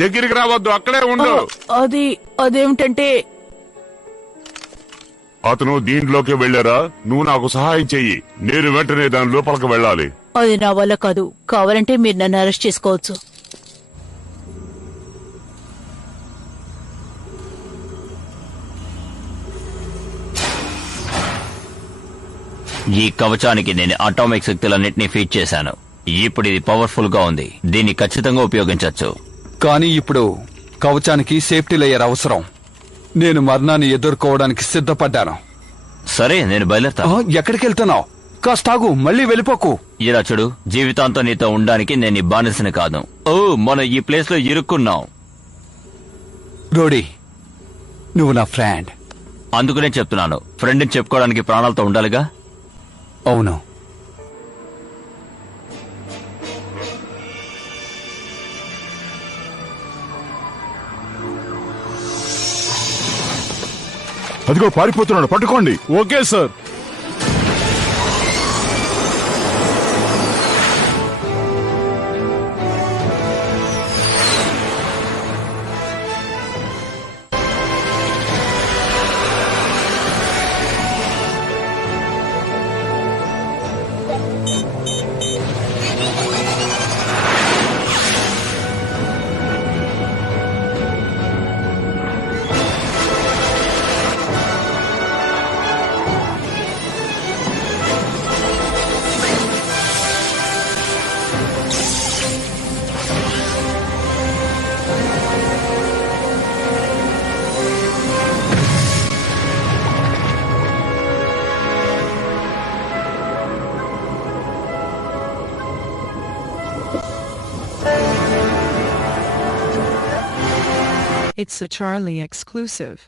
దగ్గరికి రావద్దు, అక్కడే ఉండు. అదేమిటంటే అతను దీంట్లోకి వెళ్ళారా? నువ్వు నాకు సహాయం చెయ్యి, నేను వెంటనే దాని లోపలికి వెళ్ళాలి. అది నా వల్ల కాదు. కావాలంటే మీరు నన్ను అరెస్ట్ చేసుకోవచ్చు. ఈ కవచానికి నేను అటామిక్ శక్తులన్నింటినీ ఫీడ్ చేశాను. ఇప్పుడు ఇది పవర్ఫుల్ గా ఉంది, దీన్ని ఖచ్చితంగా ఉపయోగించవచ్చు. కానీ ఇప్పుడు కవచానికి సేఫ్టీ లేయర్ అవసరం. నేను మరణాన్ని ఎదుర్కోవడానికి సిద్ధపడ్డాను. సరే, నేను బయలుదేరతా. ఎక్కడికి వెళ్తున్నావు? కాస్తాగు, మళ్ళీ వెళ్ళిపోకు. ఇలా చూడు, జీవితాంతం నీతో ఉండడానికి నేను ఈ బానిసని కాదు. మనం ఈ ప్లేస్ లో ఇరుక్కున్నాం. రోడీ, నువ్వు నా ఫ్రెండ్. అందుకనే చెప్తున్నాను, ఫ్రెండ్ని చెప్పుకోవడానికి ప్రాణాలతో ఉండాలిగా. అవును. అదిగో పారిపోతున్నాడు, పట్టుకోండి. Okay sir. It's a Charlie exclusive.